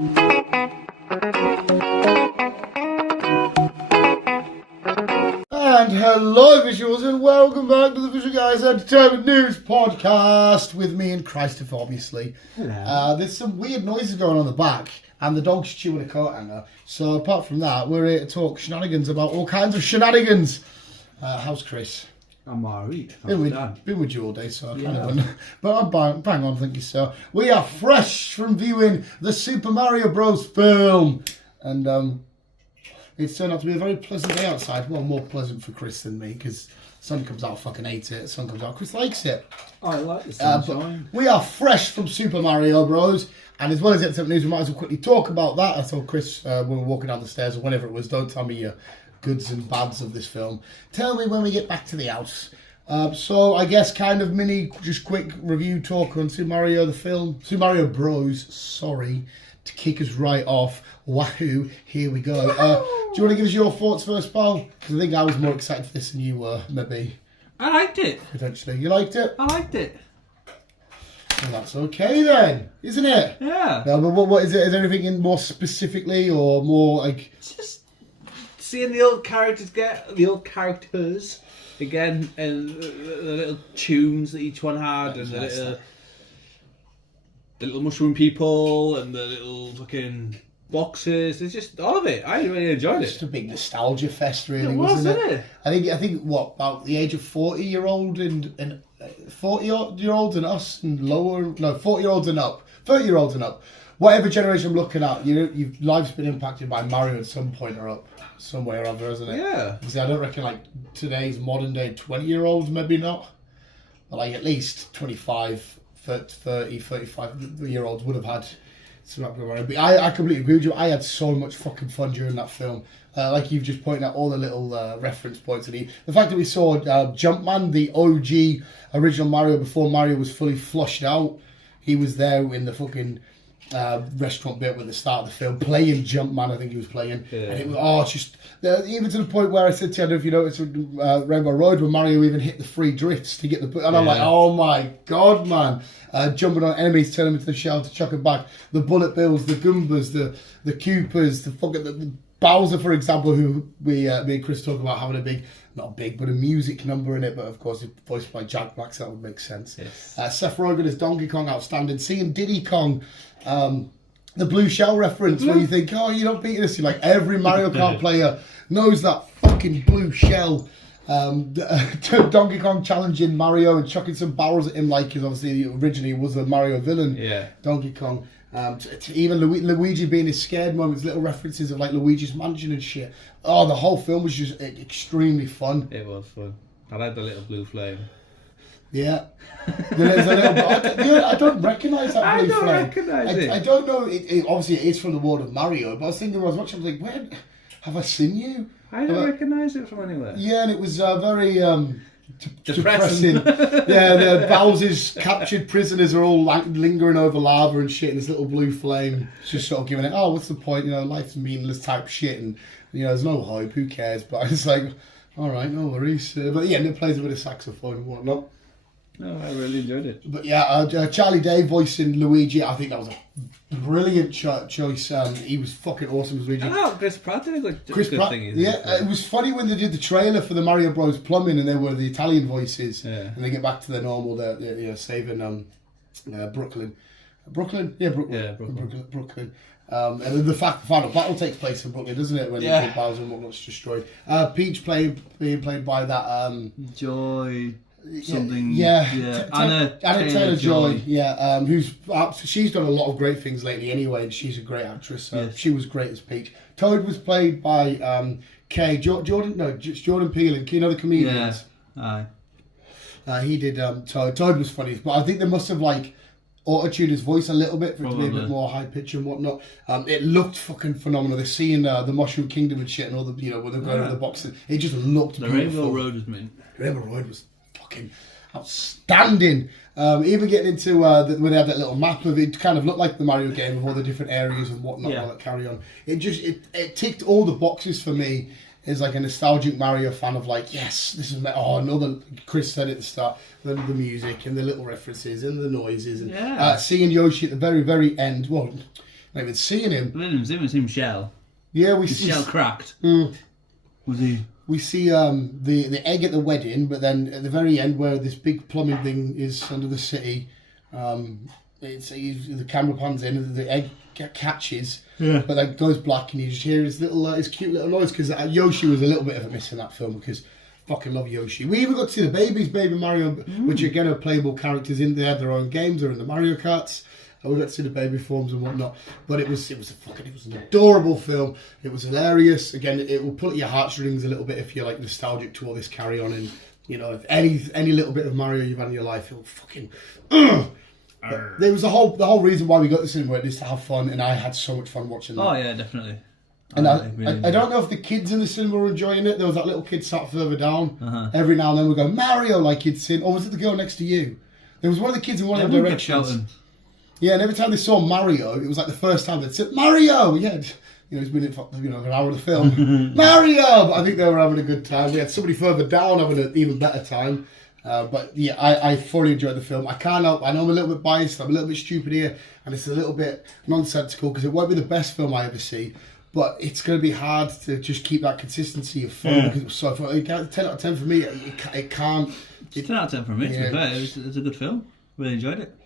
And hello visuals and welcome back to the Visual Guyz Entertainment News Podcast with me and Christopher, obviously. Hello. There's some weird noises going on the back and the dog's chewing a coat hanger. So apart from that, we're here to talk shenanigans about all kinds of shenanigans. How's Chris? I'm alright. Been with you all day, so I kind of but I'm bang on, thank you, sir. We are fresh from viewing the Super Mario Bros. Film. And it's turned out to be a very pleasant day outside. Well, more pleasant for Chris than me, because sun comes out, fucking hate it. Sun comes out, Chris likes it. I like the sunshine. We are fresh from Super Mario Bros. And as well as Entertainment News, we might as well quickly talk about that. I told Chris when we were walking down the stairs, or whenever it was, don't tell me your goods and bads of this film. Tell me when we get back to the house. So I guess kind of mini, just quick review talk on Super Mario the film. Super Mario Bros. Sorry. To kick us right off. Wahoo, here we go. Do you want to give us your thoughts first, pal? Because I think I was more excited for this than you were, maybe. I liked it. Potentially. You liked it? I liked it. Well, that's okay then, isn't it? Yeah. No, but what is it? Is there anything in more specifically or more like... It's just seeing the old characters again, and the little tunes that each one had, and the little mushroom people, and the little fucking boxes. It's just all of it. I really enjoyed It's it. just a big nostalgia fest, really, It was, wasn't isn't it? it? I think what, about the age of 40-year-old and 40-year-olds and us and lower, no, 40-year-olds and up, 30-year-olds and up, whatever generation I'm looking at, your life's been impacted by Mario at some point or up, some way or other, hasn't it? Yeah. Because I don't reckon like today's modern day 20-year-olds, maybe not, but like at least 25, 30, 35-year-olds would have had some Mario. But I completely agree with you. I had so much fucking fun during that film. Like you've just pointed out all the little reference points. And the fact that we saw Jumpman, the OG original Mario, before Mario was fully flushed out, he was there in the fucking restaurant bit at the start of the film, playing Jumpman, I think he was playing. Yeah. And it was, it's just, even to the point where I said to you, I don't know if you noticed Rainbow Road, where Mario even hit the free drifts to get the, and I'm like, oh my god, man. Jumping on enemies, turning them into the shell to chuck them back. The Bullet Bills, the Goombas, the Koopas, the fucking the Bowser, for example, who me and Chris talk about having not big, but a music number in it, but of course it's voiced by Jack Black, so that would make sense. Yes. Seth Rogen as Donkey Kong, outstanding. Seeing Diddy Kong, the blue shell reference, where you think, oh, you're not beating us. You're like, every Mario Kart player knows that fucking blue shell. Donkey Kong challenging Mario and chucking some barrels at him, like, because obviously originally was a Mario villain. Yeah. Donkey Kong. To even Luigi being his scared moments, little references of like Luigi's Mansion and shit. Oh, the whole film was just extremely fun. It was fun. I like the little blue flame. Yeah. There's a little, I don't recognise that blue flame. I don't recognise it. I don't know. Obviously, it is from the world of Mario, but I was thinking, I was watching, I was like, where have I seen you? I don't recognise it from anywhere. Yeah, and it was very depressing. Yeah, the Bowser's captured prisoners are all lingering over lava and shit, and this little blue flame just sort of giving it, oh, what's the point? You know, life's meaningless type shit, and you know, there's no hope. Who cares? But I was like, all right, no worries. But yeah, and it plays a bit of saxophone and whatnot. No, I really enjoyed it. But yeah, Charlie Day voicing Luigi, I think that was a brilliant choice. He was fucking awesome as Luigi. Oh, Chris Pratt did a good thing. It was funny when they did the trailer for the Mario Bros. Plumbing and they were the Italian voices, and they get back to their normal, saving Brooklyn. Brooklyn. And the final battle takes place in Brooklyn, doesn't it? When Bowser and whatnot's destroyed. Peach being played by that Joy. Something, Anna Taylor-Joy, she's done a lot of great things lately anyway, and she's a great actress. So she was great as Peach. Toad was played by Jordan Peele, you know, the comedians. Yeah, aye. He did Toad. Toad was funny, but I think they must have like auto-tuned his voice a little bit for it to be a bit more high pitch and whatnot. It looked fucking phenomenal. They're seeing the Mushroom Kingdom and shit, and all the where they're going over the boxes. It just looked beautiful. Rainbow Road was mint. Rainbow Road was fucking outstanding. Even getting into when they had that little map of it, kind of looked like the Mario game of all the different areas and whatnot. All that carry on. It ticked all the boxes for me. As like a nostalgic Mario fan of like, yes, this is another. Chris said at the start, the music and the little references and the noises and seeing Yoshi at the very, very end. Well, not even seeing him. Him shell. Yeah, His shell cracked. Was he? We see the egg at the wedding, but then at the very end, where this big plumbing thing is under the city, the camera pans in, and the egg catches, but then goes black, and you just hear his cute little noise. Because Yoshi was a little bit of a miss in that film, because I fucking love Yoshi. We even got to see the babies, Baby Mario, which again are playable characters in there, their own games, they're in the Mario Karts. We got to see the baby forms and whatnot, but it was an adorable film. It was hilarious. Again, it will pull at your heartstrings a little bit if you're like nostalgic to all this carry on, and you know, if any little bit of Mario you've had in your life, it'll fucking. There was the whole reason why we got this in where it is to have fun, and I had so much fun watching that. Oh yeah, definitely. And I don't know if the kids in the cinema were enjoying it. There was that little kid sat further down. Every now and then we go Mario, like you'd seen, or was it the girl next to you? There was one of the kids in one of the directions. Yeah, and every time they saw Mario, it was like the first time they'd said, Mario! Yeah, it's been an hour of the film. Mario! But I think they were having a good time. We had somebody further down having an even better time. But yeah, I fully enjoyed the film. I can't help, I know I'm a little bit biased, I'm a little bit stupid here, and it's a little bit nonsensical, because it won't be the best film I ever see, but it's going to be hard to just keep that consistency of fun, because it was so fun. 10 out of 10 for me, it can't... It's 10 out of 10 for me, to be fair. It was a good film. Really enjoyed it.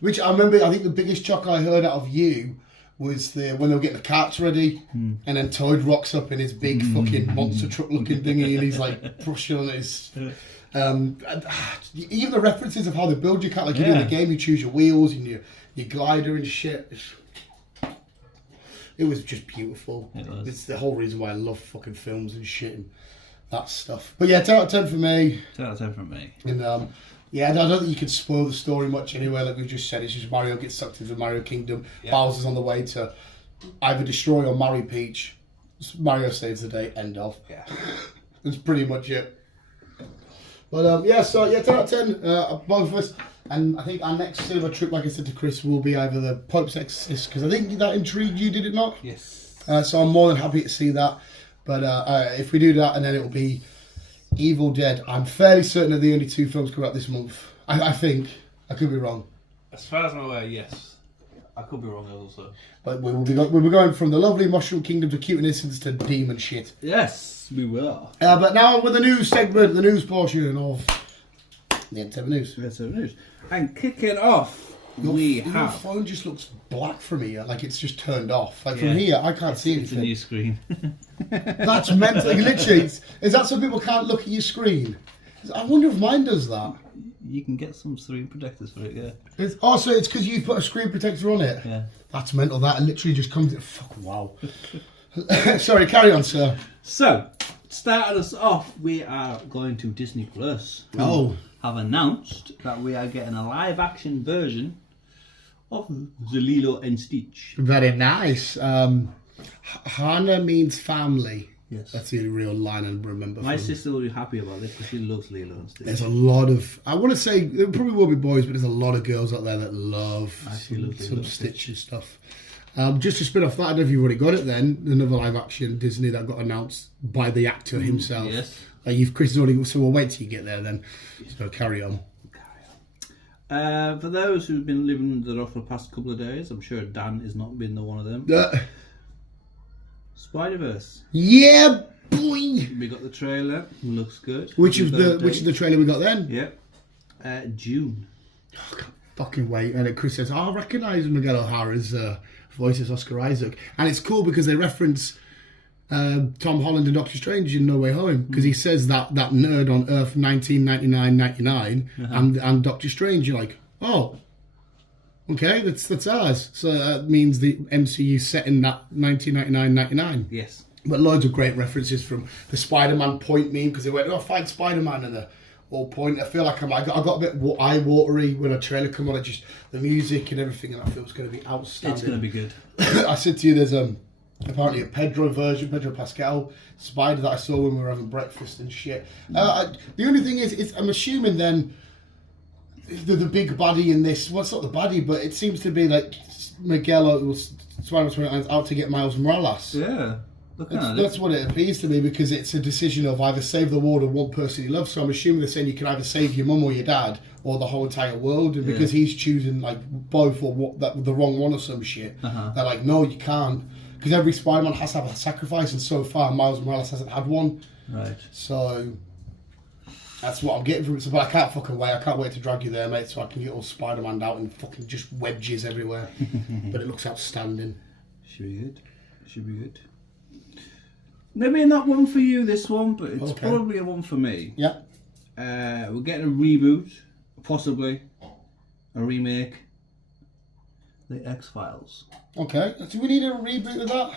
Which I remember, I think the biggest shock I heard out of you was when they were getting the carts ready, and then Toad rocks up in his big fucking monster truck looking thingy, and he's like pushing on his... even the references of how they build your car, like you do in the game, you choose your wheels and your glider and shit. It was just beautiful. It's the whole reason why I love fucking films and shit and that stuff. But yeah, 10 out of 10 for me. 10 out of 10 from me. And yeah, I don't think you could spoil the story much anyway. Like we just said, it's just Mario gets sucked into the Mario Kingdom. Bowser's on the way to either destroy or marry Peach. Mario saves the day. End of. Yeah, that's pretty much it. But so 10 out of 10, both of us. And I think our next cinema trip, like I said to Chris, will be either the Pope's Exorcist, because I think that intrigued you, did it not? Yes. So I'm more than happy to see that. But if we do that, and then it will be Evil Dead. I'm fairly certain that the only two films come out this month. I think. I could be wrong. As far as I'm aware, yes. I could be wrong also. But we'll be going from the lovely Mushroom Kingdom to cute innocence to demon shit. Yes, we will. But now with the news segment, the news portion of the Entertainment News. Entertainment News. And kicking off, your phone just looks black from here, like it's just turned off. Like from here, I can't see anything. It's a new screen. That's mental. Like, literally, is that so people can't look at your screen? I wonder if mine does that. You can get some screen protectors for it, yeah. So it's because you put a screen protector on it? Yeah. That's mental. That literally just comes... Fuck, wow. Sorry, carry on, sir. So, starting us off, we are going to Disney Plus. Oh. Have announced that we are getting a live-action version of the Lilo and Stitch. Very nice. Hana means family. Yes. That's the only real line I remember. My sister will be happy about this because she loves Lilo and Stitch. There's a lot of... I want to say, there probably will be boys, but there's a lot of girls out there that love some Stitch and stuff. Just to spin off that, I don't know if you've already got it then, another live-action Disney that got announced by the actor himself. Yes. Chris has already... So we'll wait till you get there then. So carry on. For those who've been living under the rock for the past couple of days, I'm sure Dan has not been the one of them. Spider-Verse. Yeah, boy. We got the trailer. Looks good. Which is the trailer we got then? Yeah. June. Oh, can't fucking wait. And Chris says, I recognise Miguel O'Hara's voice as Oscar Isaac. And it's cool because they reference Tom Holland and Doctor Strange in No Way Home, because he says that nerd on Earth 1999 and Doctor Strange. You're like, oh, okay, that's ours. So that means the MCU set in that 1999. Yes. But loads of great references from the Spider-Man point meme, because they went, fight Spider-Man, and the whole point. I feel like I got a bit eye-watery when a trailer come on. Just the music and everything, and I feel it's going to be outstanding. It's going to be good. I said to you, there's apparently a Pedro Pascal Spider that I saw when we were having breakfast and shit. The only thing is I'm assuming then the big baddie in this, well, it's not the baddie, but it seems to be like Miguel was out to get Miles Morales. Yeah. That's what it appears to me, because it's a decision of either save the world or one person you love. So I'm assuming they're saying you can either save your mum or your dad or the whole entire world. And because he's choosing like both or the wrong one or some shit, they're like, no, you can't. Because every Spider-Man has to have a sacrifice, and so far Miles Morales hasn't had one. Right. So that's what I'm getting from it. So, but I can't fucking wait. I can't wait to drag you there, mate, so I can get all Spider-Man out and fucking just wedges everywhere. But it looks outstanding. Should be good. Should be good. Maybe not one for you, this one, but it's probably a one for me. Yeah. We're getting a reboot, possibly a remake. The X-Files. Okay. Do we need a reboot of that?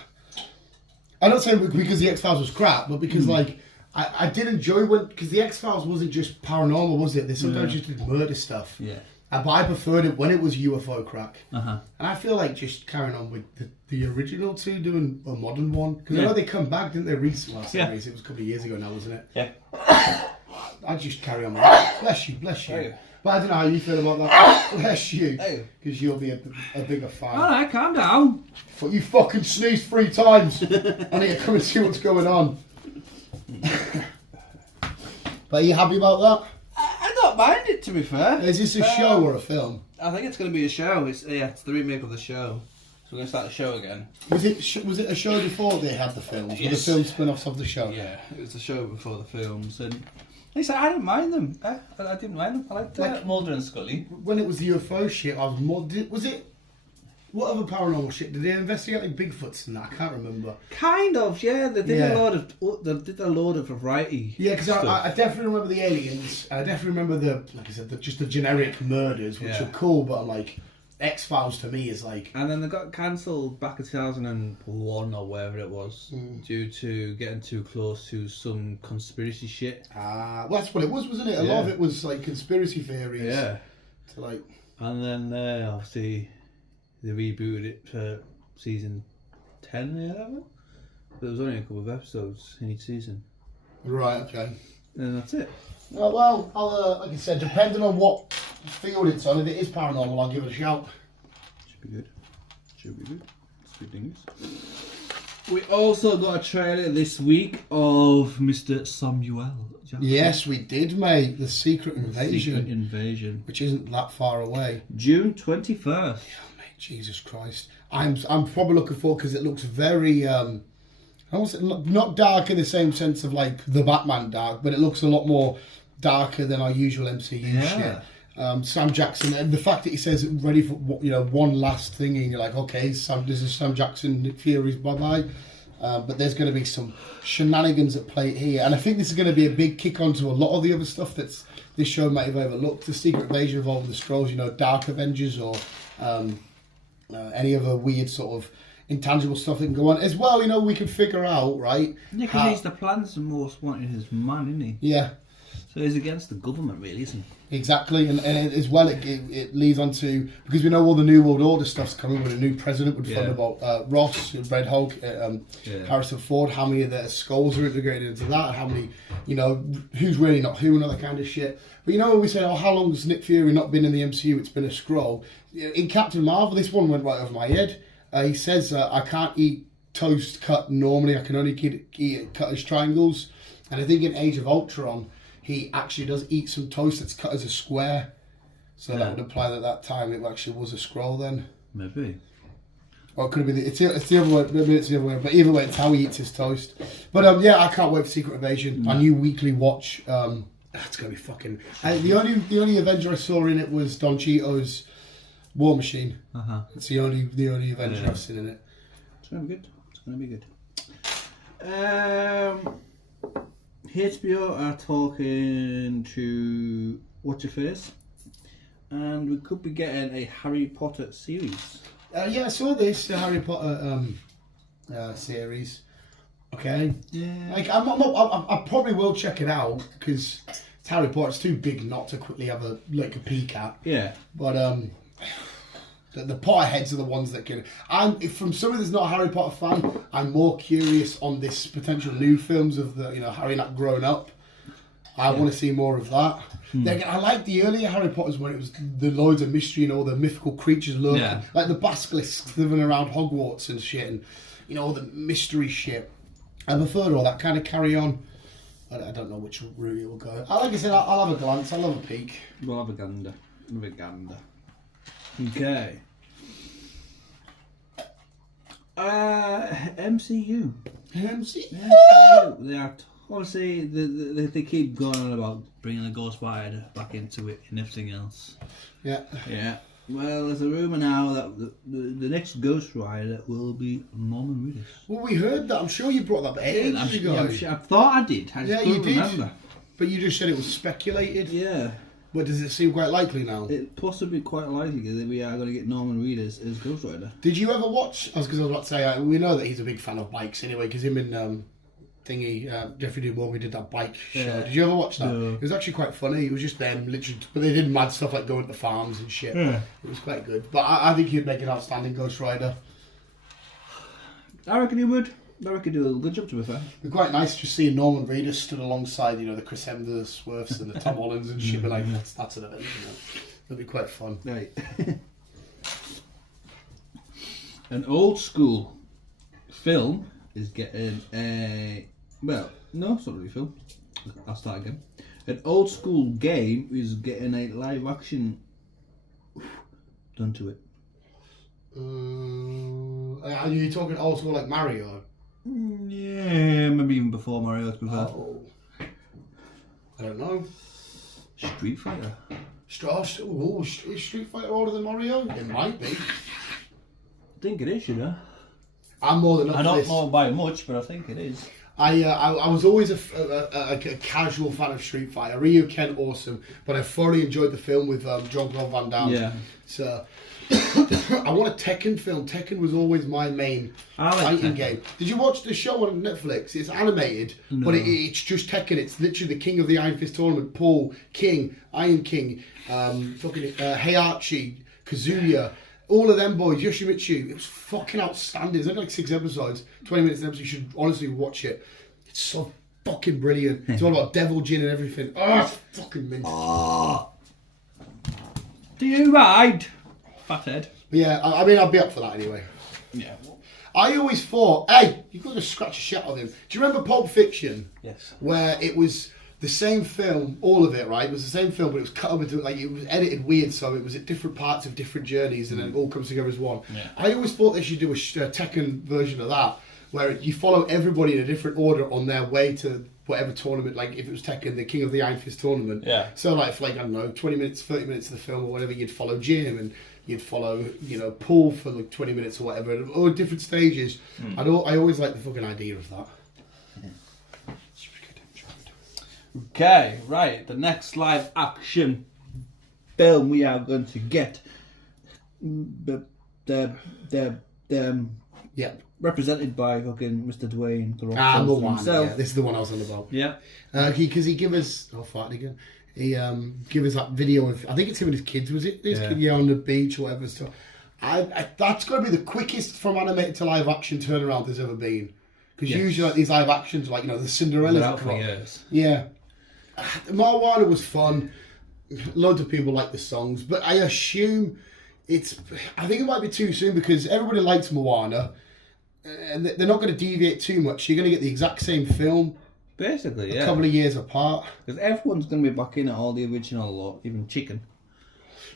I don't say because the X-Files was crap, but because like I did enjoy because the X-Files wasn't just paranormal, was it? They sometimes just did murder stuff. Yeah. But I preferred it when it was UFO crack. And I feel like just carrying on with the original two, doing a modern one. Because I know they come back, didn't they, recently? It was a couple of years ago now, wasn't it? Yeah. I'd just carry on with that. Bless you, bless you. But I don't know how you feel about that. Bless you. Because you'll be a bigger fan. Alright, calm down. But you fucking sneezed 3 times. I need to come and see what's going on. But are you happy about that? I don't mind it, to be fair. Is this a show or a film? I think it's going to be a show. It's the remake of the show. So we're going to start the show again. Was it a show before they had the films? Yes. Were the film spin-offs of the show? Yeah, it was a show before the films. And they said, I didn't mind them. I didn't mind them. I liked Mulder and Scully. When it was the UFO shit, I was more... Was it... What other paranormal shit? Did they investigate like Bigfoots and that? I can't remember. Kind of, yeah. They did a load of variety. Yeah, because I definitely remember the aliens. I definitely remember like I said, just the generic murders, which are cool. But I'm like, X-Files to me is like. And then they got cancelled back in 2001 or wherever it was, due to getting too close to some conspiracy shit. Well, that's what it was, wasn't it? A lot of it was like conspiracy theories. Yeah. To like. And then obviously. They rebooted it for season 10 or 11, but there was only a couple of episodes in each season. Right, okay. And that's it. Well, I'll, like I said, depending on what field it's on, if it is paranormal, I'll give it a shout. Should be good. Should be good. Sweet things. We also got a trailer this week of Mr. Samuel Jackson. Yes, we did, mate. The Secret Invasion. Secret Invasion. Which isn't that far away. June 21st. Jesus Christ! I'm probably looking forward because it looks very not dark in the same sense of like the Batman dark, but it looks a lot more darker than our usual MCU shit. Sam Jackson, and the fact that he says ready for one last thing, and you're like, okay, this is Sam Jackson, Nick Fury's bye bye. But there's going to be some shenanigans at play here, and I think this is going to be a big kick onto a lot of the other stuff that's this show might have overlooked. The Secret Invasion involving the Skrulls, Dark Avengers or. Any other weird sort of intangible stuff that can go on as well. We can figure out, right? Yeah, because he's the plans and most wanted his man, isn't he? Yeah. So he's against the government, really, isn't he? Exactly, and as well, it leads on to because we know all the New World Order stuff's coming with a new president. We've found about Ross, Red Hulk, Harrison Ford. How many of their skulls are integrated into that? How many, who's really not who and all that kind of shit. But when we say, how long has Nick Fury not been in the MCU? It's been a Skrull. In Captain Marvel, this one went right over my head. He says, I can't eat toast cut normally. I can only eat it cut as triangles. And I think in Age of Ultron, he actually does eat some toast that's cut as a square. So that would imply that that time it actually was a Skrull then. Maybe. Or it could have been, it's the other way, maybe it's the other way. But either way, it's how he eats his toast. But I can't wait for Secret Invasion. Our new weekly watch. It's going to be fucking... the only Avenger I saw in it was Don Cheeto's War Machine. It's the only Avenger I've seen in it. It's going to be good. It's going to be good. HBO are talking to What's Your Face, and we could be getting a Harry Potter series. I saw this Harry Potter series. Okay. Yeah. Like I probably will check it out because it's Harry Potter. It's too big not to quickly have a peek at. Yeah. But the Potterheads are the ones that can. From somebody that's not a Harry Potter fan, I'm more curious on this potential new films of the Harry not grown up. I want to see more of that. I like the earlier Harry Potters when it was the loads of mystery and all the mythical creatures lurking, like the basilisks living around Hogwarts and shit, and all the mystery shit. I prefer all that kind of carry on. I don't know which route it will go. Like I said, I'll have a glance. I'll have a peek. We'll have a gander. Okay. MCU. MCU. They are obviously they keep going on about bringing the Ghost Rider back into it and everything else. Yeah. Yeah. Well, there's a rumour now that the next Ghost Rider will be Norman Reedus. Well, we heard that. I'm sure you brought that up ages ago. I thought I did. I just couldn't remember. But you just said it was speculated. Yeah. But does it seem quite likely now? It's possibly quite likely that we are going to get Norman Reedus as Ghost Rider. Did you ever watch? Because I was about to say, we know that he's a big fan of bikes anyway, because him and Jeffrey D. Morgan did that bike show. Yeah. Did you ever watch that? No. It was actually quite funny. It was just them, literally, but they did mad stuff like going to the farms and shit. Yeah. It was quite good. But I think he'd make an outstanding Ghost Rider. I reckon he would. I reckon he'd do a good job, to be fair. It'd be quite nice just seeing Norman Reedus stood alongside, the Chris Hemsworths and the Tom Hollands and shit. But like, that's an event, That'd be quite fun. Right. An old school film is getting a... Well, no, it's not really a film. I'll start again. An old school game is getting a live action done to it. Are you talking old school like Mario? Yeah, maybe even before Mario, to be fair. Oh. I don't know. Street Fighter. Is Street Fighter older than Mario? It might be. I think it is, I'm more than up I for don't this. know by much, but I think it is. I was always a casual fan of Street Fighter. Ryu, Ken, awesome, but I thoroughly enjoyed the film with Jean-Claude Van Damme. Yeah. So I want a Tekken film. Tekken was always my main fighting game. Did you watch the show on Netflix? It's animated, no. but it's just Tekken. It's literally the King of the Iron Fist tournament. Paul, King, Iron King, Heihachi, Kazuya. All of them boys, Yoshimitsu, it was fucking outstanding. It's only like 6 episodes, 20 minutes an episode. You should honestly watch it. It's so fucking brilliant. It's all about Devil Jin and everything. Oh, it's fucking mint. Oh. Do you ride? Fathead. But yeah, I mean, I'd be up for that anyway. Yeah. I always thought, hey, you've got to scratch a shit out of him. Do you remember Pulp Fiction? Yes. Where it was the same film, all of it, right? It was the same film, but it was cut up into, like, it was edited weird, so it was at different parts of different journeys, and then it all comes together as one. Yeah. I always thought they should do a Tekken version of that, where you follow everybody in a different order on their way to whatever tournament, like if it was Tekken, the King of the Iron Fist tournament. Yeah. So like, for like, I don't know, 20 minutes, 30 minutes of the film or whatever, you'd follow Jim, and you'd follow, Paul for like 20 minutes or whatever, or different stages. I always liked the fucking idea of that. Okay, right. The next live action film we are going to get, Yeah. represented by fucking Mr. Dwayne The Rock The Johnson one. himself. Yeah, this is the one I was on about. Yeah. Because he gave us, again. He gave us that video of, I think it's him and his kids, was it? His kid, on the beach or whatever. So that's going to be the quickest from animated to live action turnaround there's ever been. Because usually like, these live actions are like, the Cinderella's Out for years. Yeah. Moana was fun. Loads of people like the songs, but I assume I think it might be too soon because everybody likes Moana, and they're not going to deviate too much. You're going to get the exact same film, basically, a couple of years apart. Because everyone's going to be back in at all the original lot, even Chicken.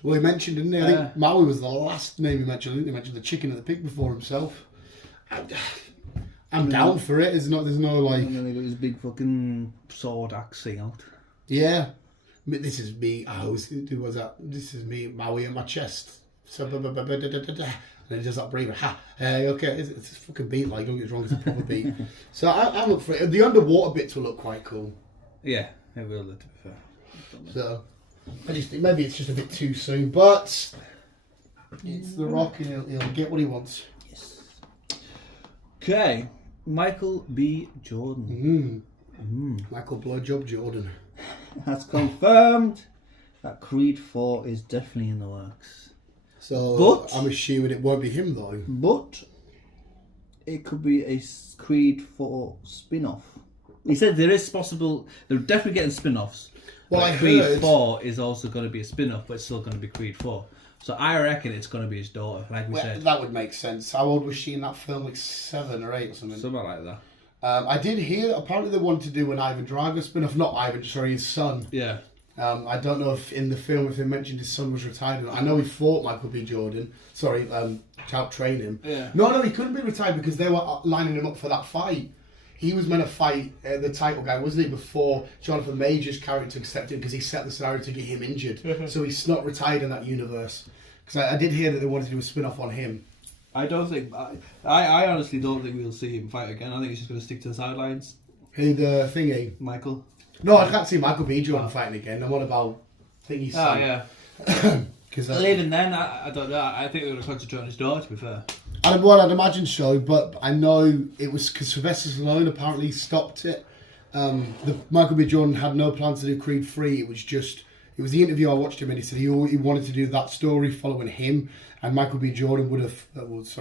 Well, he mentioned, didn't he? I think Maui was the last name he mentioned. I think he mentioned the chicken and the pig before himself. I'm down for it. There's no like. And then he got his big fucking sword axe thing out. Yeah, this is me. I always do. Was that? This is me, Maui in my chest. So and then he does that breathing. Okay, it's a fucking beat. Like, don't get it wrong, it's a proper beat. So I'm up for it. The underwater bits will look quite cool. Yeah, it will. To be fair. So maybe it's just a bit too soon, but it's The Rock, and he'll get what he wants. Yes. Okay, Michael B. Jordan. Michael Blowjob Jordan has confirmed that Creed 4 is definitely in the works. So, but I'm assuming it won't be him though. But it could be a Creed 4 spin-off. He said there is possible. They're definitely getting spin-offs. Well, I Creed heard 4 is also going to be a spin-off, but it's still going to be Creed 4. So I reckon it's going to be his daughter, like we said. That would make sense. How old was she in that film? Like 7 or 8 or something. Something like that. I did hear apparently they wanted to do an Ivan Drago spin-off, not Ivan, sorry, his son. Yeah. I don't know if in the film if they mentioned his son was retired. I know he fought Michael B. Jordan. Sorry, to help train him. Yeah. No, he couldn't be retired because they were lining him up for that fight. He was meant to fight the title guy, wasn't he, before Jonathan Major's character accepted him because he set the scenario to get him injured. So he's not retired in that universe. Because I did hear that they wanted to do a spin-off on him. I don't think... I honestly don't think we'll see him fight again. I think he's just going to stick to the sidelines. Who, the thingy? Michael. No, I can't see Michael B. Jordan fighting again. I'm on about Thingy's son. Oh, yeah. Well, even then, I don't know. I think they were concentrating on his daughter, to be fair. I'd imagine so, but I know it was because Sylvester Stallone apparently stopped it. The Michael B. Jordan had no plans to do Creed 3. It was the interview I watched him and he said he wanted to do that story following him, and Michael B. Jordan would have,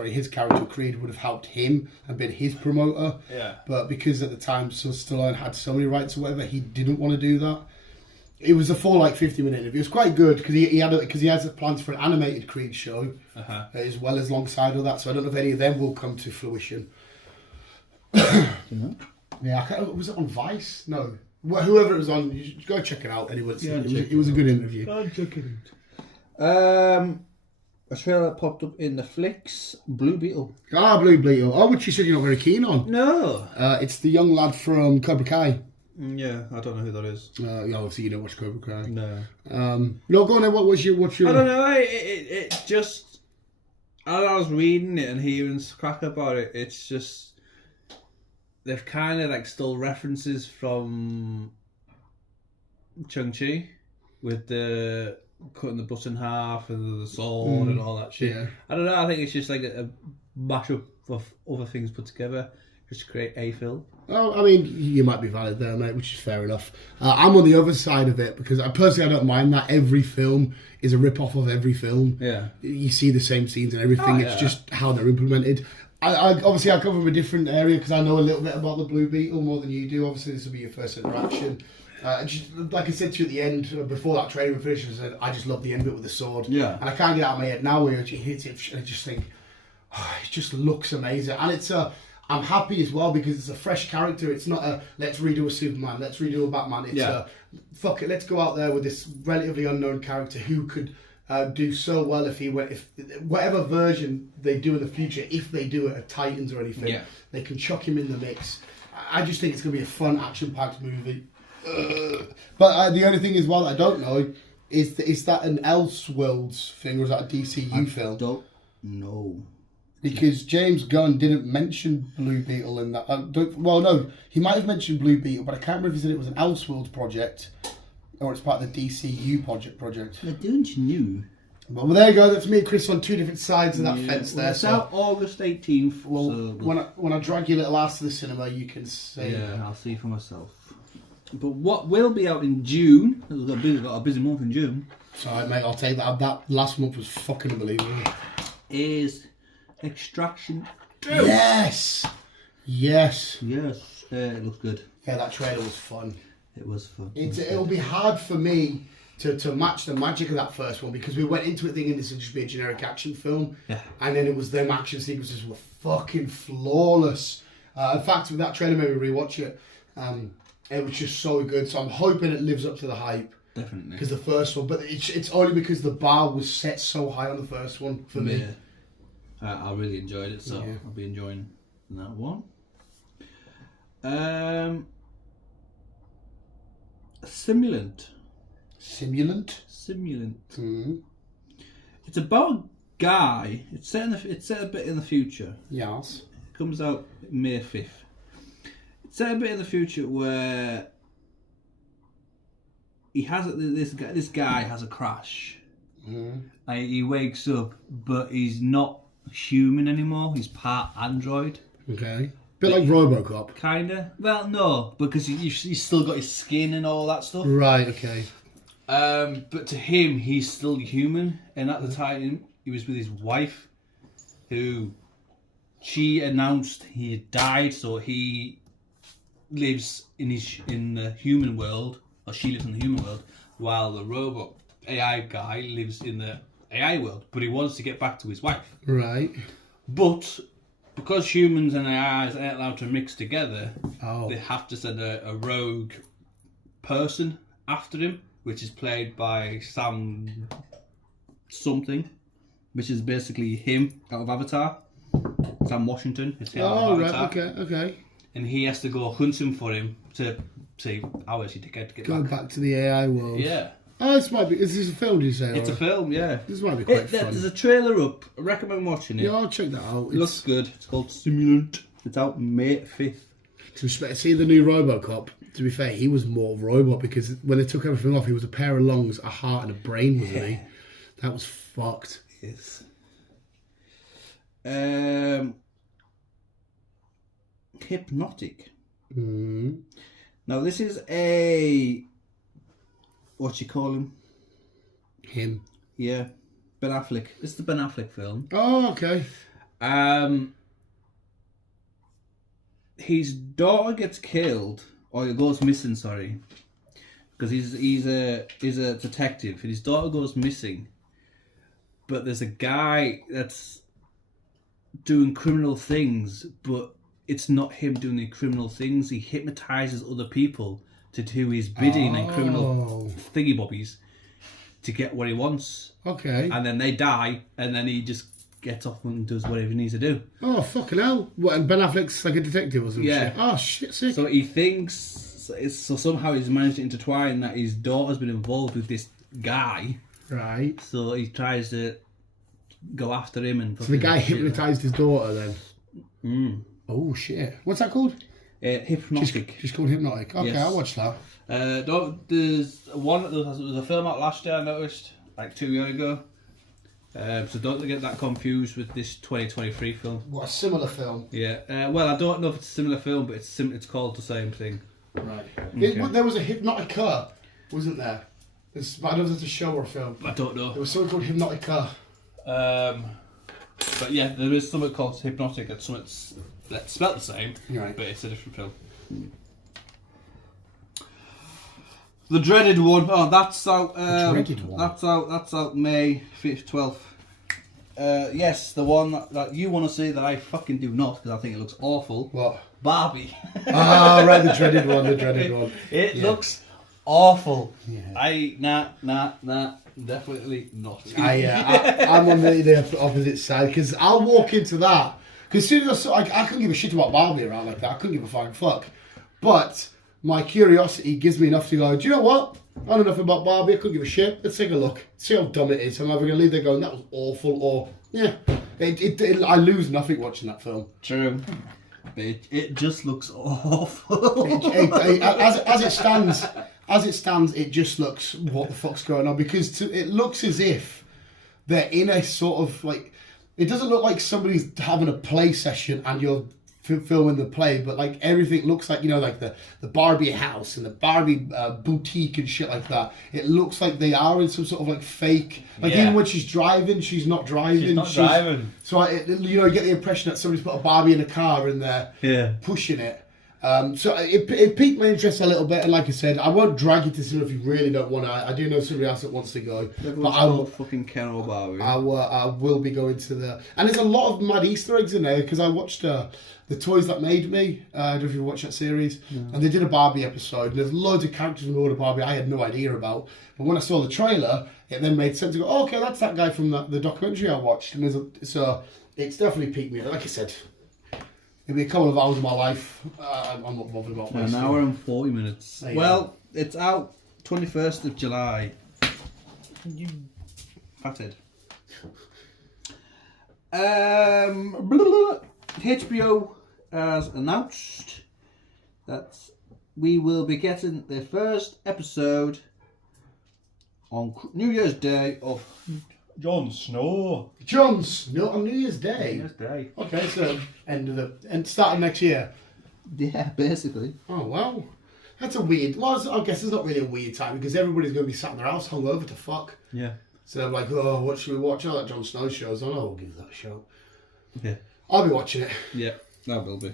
his character Creed would have helped him and been his promoter. Yeah. But because at the time Stallone had so many rights or whatever, he didn't want to do that. It was a full 50-minute interview. It was quite good because he has plans for an animated Creed show as well as alongside all that. So I don't know if any of them will come to fruition. Yeah, was it on Vice? No, whoever it was on, you should go check it out. Anyway, it was a good interview. I'll check it out. A trailer that popped up in the flicks, Blue Beetle. Blue Beetle. Oh, which you said you're not very keen on. No. It's the young lad from Cobra Kai. Yeah, I don't know who that is. Yeah, obviously you don't watch Cobra Kai. No. No, go on then. What's your? I don't know. It just. I was reading it and hearing crack about it. It's just they've kind of stole references from Chung-Chi with the cutting the butt in half and the sword and all that shit. Yeah. I don't know. I think it's just like a mashup of other things put together just to create a film. Oh, I mean, you might be valid there, mate, which is fair enough. I'm on the other side of it because I don't mind that every film is a rip-off of every film. Yeah. You see the same scenes and everything. Oh, yeah. It's just how they're implemented. I come from a different area because I know a little bit about the Blue Beetle more than you do. Obviously, this will be your first interaction. Just, like I said to you at the end, before that trailer finished, I said, I just love the end bit with the sword. Yeah. And I can't get out of my head now where it hits it and I just think, it just looks amazing. And it's I'm happy as well because it's a fresh character. It's not a let's redo a Superman, let's redo a Batman. It's a fuck it, let's go out there with this relatively unknown character who could do so well if whatever version they do in the future, if they do it at Titans or anything, they can chuck him in the mix. I just think it's going to be a fun, action-packed movie. But the only thing is, well, I don't know, is that an Elseworlds thing or is that a DCU film? I don't know. Because James Gunn didn't mention Blue Beetle in that. No, he might have mentioned Blue Beetle, but I can't remember if he said it was an Elseworlds project or it's part of the DCU project. Don't you know? Well, there you go. That's me and Chris on two different sides of that fence there. It's out August 18th. Well, so when I drag your little ass to the cinema, you can see. Yeah, I'll see for myself. But what will be out in June? We've got a busy month in June. Sorry, mate. I'll take that. That last month was fucking unbelievable. Is Extraction 2. Yes. It looks good. Yeah, that trailer was fun. It was fun. It'll be hard for me to match the magic of that first one because we went into it thinking this would just be a generic action film, and then it was them action sequences were fucking flawless. In fact, with that trailer made me rewatch it. It was just so good. So I'm hoping it lives up to the hype. Definitely. Because the first one, but it's only because the bar was set so high on the first one for me. I really enjoyed it, so I'll be enjoying that one. Simulant. Mm-hmm. It's about a guy. It's set a bit in the future. Yes. It comes out May 5th. It's set a bit in the future where this guy has a crash. Mm-hmm. He wakes up, but he's not human anymore. He's part android. Okay. Bit like RoboCop. Kinda. Well, no, because he's still got his skin and all that stuff. Right. Okay. But to him, he's still human. And at the time, he was with his wife, who she announced he had died. So he lives in the human world, or she lives in the human world, while the robot AI guy lives in the AI world. But he wants to get back to his wife. Right. But because humans and AIs ain't allowed to mix together, Oh. they have to send a rogue person after him, which is played by Sam something, which is basically him out of Avatar. Sam Washington. Is him out Oh, of right, Avatar. okay. And he has to go hunting for him to see how is he to get Going back. back to the AI world. Yeah. Oh, this might be. Is this a film, do you say? It's or- a film, yeah. This might be quite fun. There's a trailer up. I recommend watching it. Yeah, I'll check that out. It looks good. It's called Simulant. It's out May 5th. See the new RoboCop. To be fair, he was more of a robot because when they took everything off, he was a pair of lungs, a heart, and a brain, wasn't he? That was fucked. Yes. Hypnotic. Mm. Now this is a what you call him? Him. Yeah, Ben Affleck. It's the Ben Affleck film. Oh, okay. His daughter gets killed, or goes missing. Sorry, because he's a detective, and his daughter goes missing. But there's a guy that's doing criminal things, but it's not him doing the criminal things. He hypnotizes other people to do his bidding and criminal thingy bobbies to get what he wants. Okay. And then they die, and then he just gets off and does whatever he needs to do. Oh, fucking hell. What, and Ben Affleck's like a detective or something? Yeah. Oh, shit, sick. So he thinks, so somehow he's managed to intertwine that his daughter's been involved with this guy. Right. So he tries to go after him. And So the guy hypnotised his daughter then? Mm. Oh, shit. What's that called? Hypnotic. She's called Hypnotic. Okay, Yes. I'll watch that. There's a film out last year I noticed, like 2 years ago. So don't get that confused with this 2023 film. What, a similar film? Yeah. Well, I don't know if it's a similar film, but it's called the same thing. Right. Okay. There was a Hypnotic Her, wasn't there? I don't know if it's a show or a film. I don't know. There was something called Hypnotic Her. But yeah, there is something called Hypnotic. It's something that's spelled the same, Right. but it's a different film. The dreaded one. Oh, that's out. The dreaded one. That's out May 5th, 12th. Yes, the one that you want to see that I fucking do not, because I think it looks awful. What? Barbie. Ah, right, the dreaded one, It looks awful. Yeah. Nah, definitely not. I'm on the opposite side because I'll walk into that. Because soon as I couldn't give a shit about Barbie around like that. I couldn't give a fucking fuck. But my curiosity gives me enough to go, do you know what? I know nothing about Barbie. I couldn't give a shit. Let's take a look. See how dumb it is. I'm either going to leave there going, that was awful, or, yeah. I lose nothing watching that film. True. It just looks awful. As it stands, it just looks, what the fuck's going on? Because it looks as if they're in a sort of like, it doesn't look like somebody's having a play session and you're filming the play, but like everything looks like, you know, like the Barbie house and the Barbie boutique and shit like that. It looks like they are in some sort of like fake, like even when she's driving, she's not driving. She's not driving. So you get the impression that somebody's put a Barbie in a car and they're pushing it. So it piqued my interest a little bit, and like I said, I won't drag you to cinema if you really don't want to. I do know somebody else that wants to go, but I will fucking Ken Barbie. I will be going to the, and there's a lot of mad Easter eggs in there because I watched the Toys That Made Me. I don't know if you watched that series, and they did a Barbie episode. And there's loads of characters in the world of Barbie I had no idea about, but when I saw the trailer, it then made sense to go, oh, okay, that's that guy from the documentary I watched, and so it's definitely piqued me. Like I said. It'll be a couple of hours of my life. I'm not bothered about An hour and 40 minutes. Well, it's out 21st of July. You fathead. HBO has announced that we will be getting the first episode on New Year's Day of Jon Snow. Jon Snow on New Year's Day. New Year's Day. Okay, so starting next year. Yeah, basically. Oh well, that's a weird. Well, I guess it's not really a weird time because everybody's going to be sat in their house hungover to fuck. Yeah. So I'm like, oh, what should we watch? Oh, that Jon Snow show's on. Oh, we'll give that a show. Yeah. I'll be watching it. Yeah, that will be.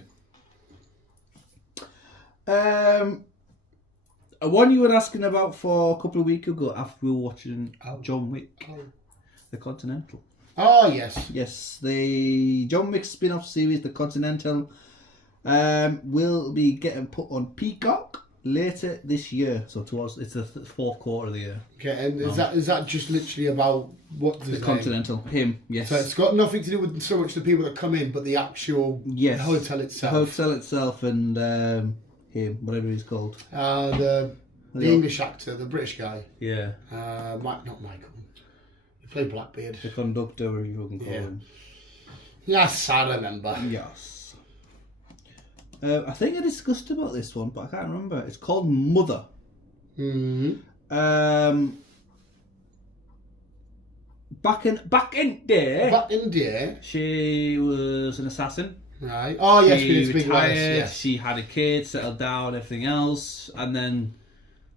One you were asking about for a couple of weeks ago after we were watching John Wick, The Continental. Oh, yes. Yes, the John Wick spin-off series, The Continental, will be getting put on Peacock later this year. So it's the fourth quarter of the year. Okay, and is that just literally about what's his The name? Continental, him, yes. So it's got nothing to do with so much the people that come in, but the actual hotel itself. The hotel itself and him, whatever he's called. The English actor, the British guy. Yeah. Not Michael. He played Blackbeard. The conductor, whatever you can call him. Yes, I remember. Yes. I think I discussed about this one, but I can't remember. It's called Mother. Mm-hmm. Back in there. Back in there. She was an assassin. Right. Oh, yes, we did She speak about retired, this. Yes. she had a kid, settled down, everything else, and then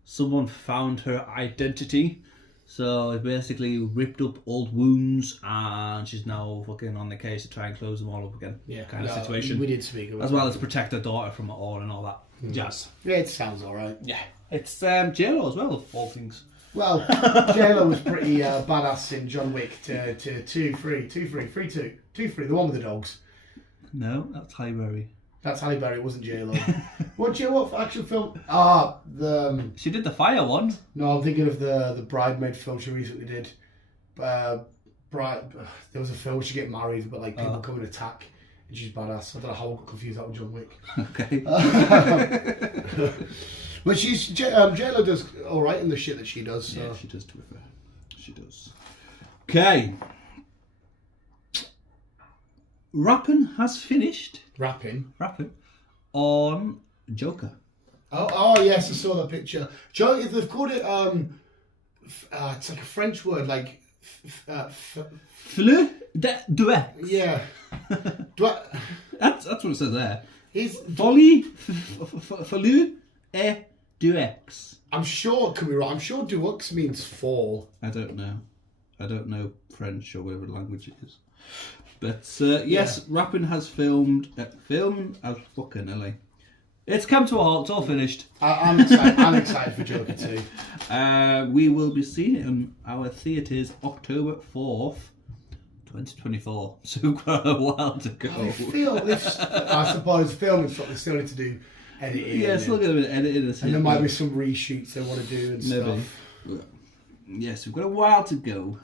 someone found her identity. So it basically ripped up old wounds, and she's now fucking on the case to try and close them all up again. Yeah. Kind of situation. We did speak about as well as protect her daughter from it all and all that jazz. Yeah, it sounds alright. Yeah. It's J-Lo as well, of all things. Well, J-Lo was pretty badass in John Wick 2, 3, 2, 3, the one with the dogs. No, that's Halle Berry. That's Halle Berry, it wasn't J-Lo. What actual film? She did the fire one. No, I'm thinking of the Bridemaid film she recently did. There was a film where she get married, but like people come and attack, and she's badass. I don't know how I got confused that with John Wick. Okay. But J-Lo does all right in the shit that she does. So. Yeah, she does. To be fair, she does. Okay. Rapping has finished. Rapping On Joker. Oh yes, I saw that picture. Joe, they've called it it's like a French word, like Fleu de deux. Yeah. That's what it says there. Is Volley fleu et deux. I'm sure, could be wrong. I'm sure deux means fall. I don't know French or whatever language it is. But yes, Rapping has filmed as fucking LA. It's come to a halt. It's all finished. I'm excited for Joker 2. We will be seeing it in our theatres October 4th, 2024. So we've got a while to go. I suppose filming stuff. They still need to do editing. Yeah, still got a bit of editing. And there might be some reshoots they want to do and maybe. stuff. Yes, we've got a while to go.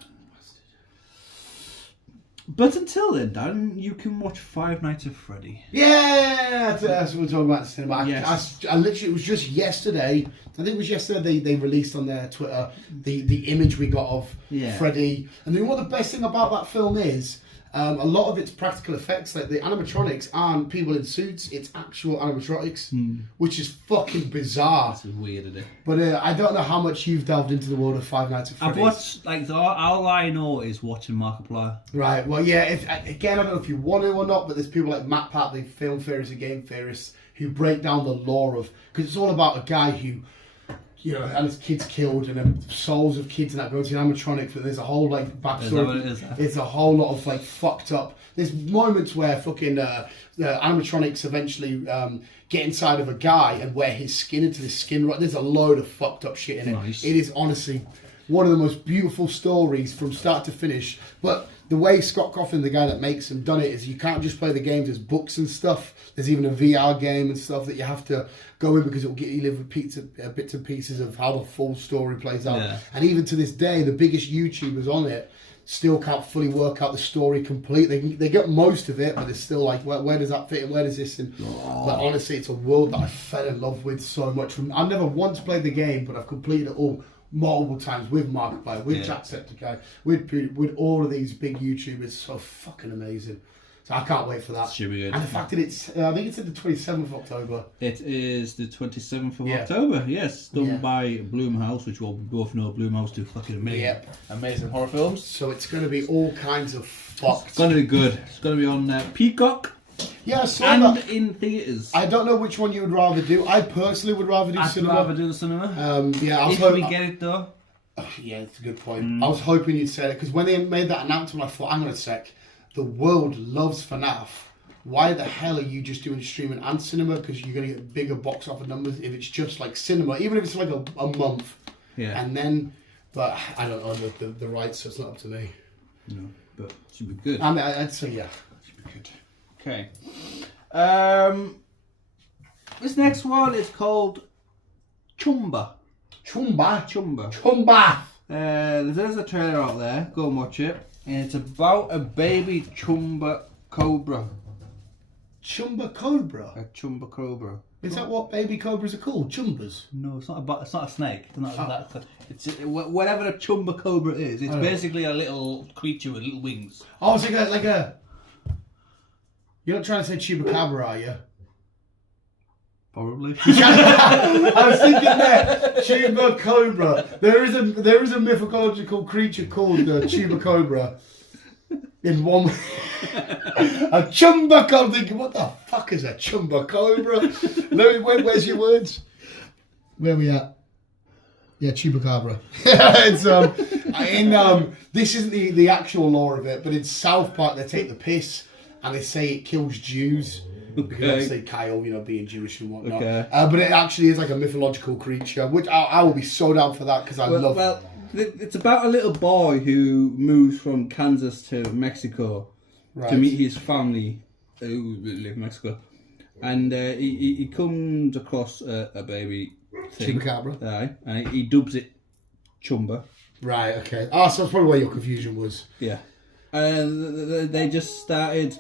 But until then, Dan, you can watch Five Nights at Freddy. Yeah, that's what we're talking about in cinema. Yes. I literally, it was just yesterday. I think it was yesterday they released on their Twitter the image we got of Freddy. And then what the best thing about that film is, a lot of it's practical effects. Like the animatronics aren't people in suits; it's actual animatronics, which is fucking bizarre. This is weird, isn't it? But I don't know how much you've delved into the world of Five Nights at Freddy's. I've watched all I know is watching Markiplier. Right. Well, yeah. Again, I don't know if you want to or not, but there's people like Matt Pat, the film theorists and game theorists, who break down the lore of, because it's all about a guy who, and his kids killed, and the souls of kids and that go to animatronics, but there's a whole like backstory. It's a whole lot of like fucked up. There's moments where fucking the animatronics eventually get inside of a guy and wear his skin into his skin. There's a load of fucked up shit in it. Nice. It is honestly one of the most beautiful stories from start to finish. But the way Scott Coffin, the guy that makes them, done it is you can't just play the games as books and stuff. There's even a VR game and stuff that you have to go in because it will get you live with bits and pieces of how the full story plays out. Yeah. And even to this day, the biggest YouTubers on it still can't fully work out the story completely. They get most of it, but it's still like, where does that fit in? Where does this in? But honestly, it's a world that I fell in love with so much. I've never once played the game, but I've completed it all multiple times with Markiplier, with Jacksepticeye, with all of these big YouTubers. So fucking amazing. So I can't wait for that. Should be good. And the fact that it's, I think it's at the 27th of October. It is the 27th of October, yes. Done by Blumhouse, which we both know Blumhouse do fucking amazing horror films. So it's going to be all kinds of fucked. It's going to be good. It's going to be on Peacock. Yeah, I saw and that. In theatres. I don't know which one you would rather do. I personally would rather do cinema. I'd rather do the cinema. If we get it though. Yeah, it's a good point. I was hoping you'd say it, because when they made that announcement, I thought, hang on a sec. The world loves FNAF. Why the hell are you just doing streaming and cinema? Because you're going to get bigger box office numbers if it's just like cinema, even if it's like a month. Yeah. And then, but I don't know the rights, so it's not up to me. No. but it should be good. I mean, I'd say yeah, it should be good. Okay. This next one is called Chumba. Chumba. Chumba. Chumba. There's a trailer out there. Go and watch it. And it's about a baby Chumba cobra. Chumba cobra. A Chumba cobra. Is that what baby cobras are called? Chumbas? No, it's not a snake. It's whatever a Chumba cobra is. It's basically a little creature with little wings. Oh, it's like a. You're not trying to say chupacabra, are you? Probably. I was thinking that chupacabra. There is a mythological creature called the chupacabra. In one, a chumba cobra. I'm thinking, what the fuck is a chumba cobra? Where's your words? Where are we at? Yeah, chupacabra. It's this isn't the actual lore of it, but in South Park they take the piss and they say it kills Jews. Because obviously Kyle, being Jewish and whatnot. Okay. But it actually is like a mythological creature, which I will be so down for that because I love. Well, it's about a little boy who moves from Kansas to Mexico to meet his family who live in Mexico, and he comes across a baby chupacabra. Aye, and he dubs it Chumba. Right. Okay. So that's probably where your confusion was. Yeah. They just started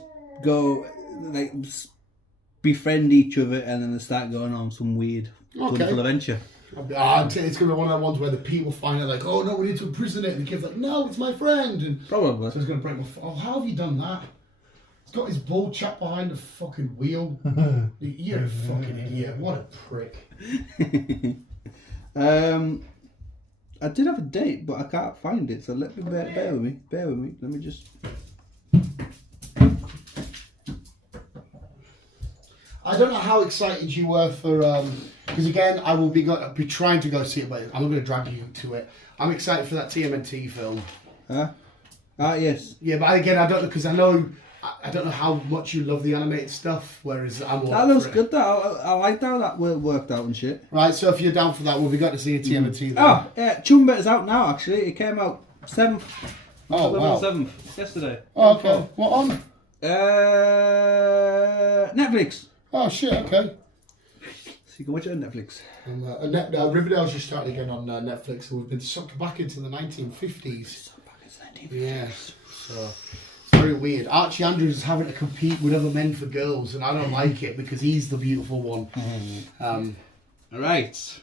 befriend each other, and then they start going on some weird, wonderful adventure. It's going to be one of the ones where the people find out, like, oh no, we need to imprison it, and the kid's like, no, it's my friend. And probably. So it's going to break my. Oh, how have you done that? He's got his bald chap behind the fucking wheel. You're a fucking idiot. What a prick. I did have a date, but I can't find it. So let me bear with me. Bear with me. Let me just. I don't know how excited you were for, because again, I will be trying to go see it, but I'm not going to drag you to it. I'm excited for that TMNT film. Yes. Yeah, but again, I don't know, because I don't know how much you love the animated stuff, whereas I'm all that looks good. I like how that worked out and shit. Right, so if you're down for that, we'll be got to see a TMNT then. Oh, yeah, Chumba is out now. Actually, it came out 7th. Oh, wow. 7th yesterday. Oh, okay. What on? Netflix. Oh shit! Okay. So you can watch it on Netflix. Riverdale's just started again on Netflix, so we've been sucked back into the 1950s. Sucked back into the 1950s. Yeah. So it's very weird. Archie Andrews is having to compete with other men for girls, and I don't like it because he's the beautiful one. All right.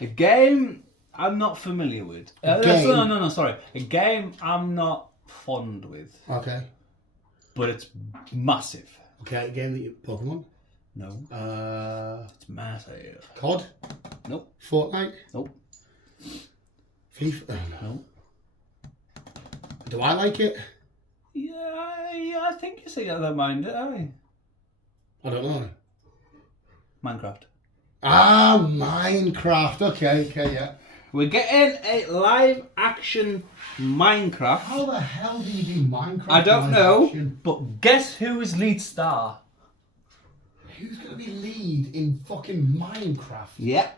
A game I'm not familiar with. No, sorry. A game I'm not fond with. Okay. But it's massive. Okay, a game that Pokemon? No. It's massive. COD? Nope. Fortnite? Nope. FIFA? Nope. Do I like it? Yeah, I think you say I don't mind it, I don't know. Minecraft. Minecraft. Okay, yeah. We're getting a live action Minecraft. How the hell do you do Minecraft? I don't know, but guess who is lead star? Who's going to be lead in fucking Minecraft? Yeah.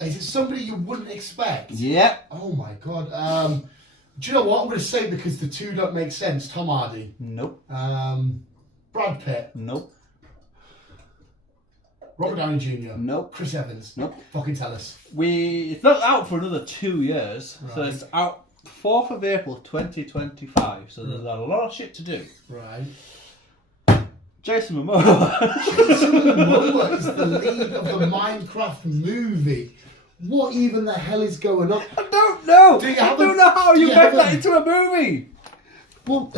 Is it somebody you wouldn't expect? Yeah. Oh my god. Do you know what I'm going to say because the two don't make sense? Tom Hardy. Nope. Brad Pitt. Nope. Robert Downey Jr. Nope. Chris Evans. Nope. Fucking tell us. It's not out for another 2 years, Right. so it's out 4th of April 2025. So there's a lot of shit to do. Right. Jason Momoa. Jason Momoa is the lead of the Minecraft movie. What even the hell is going on? I don't know. I don't know how you make that into a movie. Well,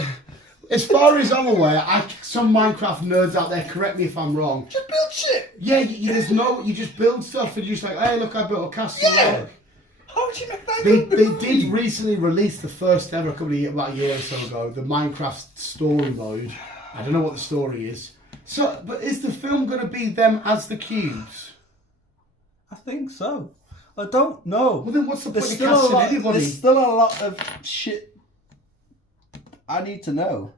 as far as I'm aware, some Minecraft nerds out there, correct me if I'm wrong. Just build shit. Yeah, you just build stuff and you're just like, hey, look, I built a castle. Yeah. Look. How would you make that They into a movie? did recently release the first ever, about a year or so ago, the Minecraft story mode. I don't know what the story is. So, but is the film going to be them as the cubes? I think so. I don't know. Well, then what's the point of There's casting anybody? There's still a lot of shit I need to know.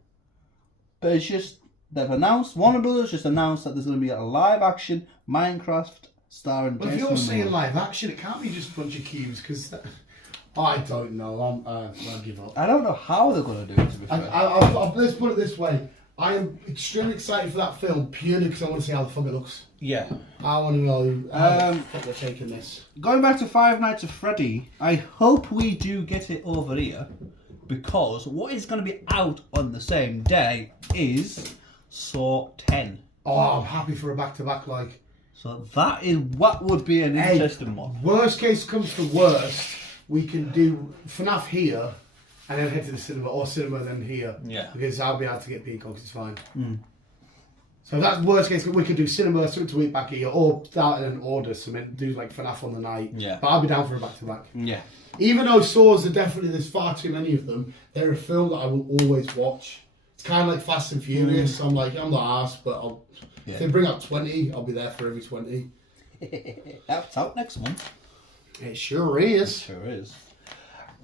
But it's just, they've announced, Warner Brothers just announced that there's going to be a live action Minecraft starring Well, Jason if you're Momoa. seeing live action, it can't be just a bunch of cubes, because I don't know. I'll give up. I don't know how they're going to do it, to be fair. Let's put it this way. I am extremely excited for that film purely because I want to see how the fuck it looks. Yeah. I want to know how the fuck they're taking this. Going back to Five Nights at Freddy, I hope we do get it over here, because what is going to be out on the same day is Saw 10. Oh, I'm happy for a back-to-back, like. So that is what would be an interesting one. Worst case comes to worst, we can do FNAF here and then head to the cinema, or cinema then here. Yeah. Because I'll be able to get Peacock, it's fine. So that's worst case, we could do cinema, something to eat back here, or start and then order something, do like FNAF on the night. Yeah. But I'll be down for a back-to-back. Yeah. Even though Saws are definitely, there's far too many of them, they're a film that I will always watch. It's kind of like Fast and Furious. I'm like, I'm not arsed, but if they bring out 20, I'll be there for every 20. That's out next month. It sure is. Sure is.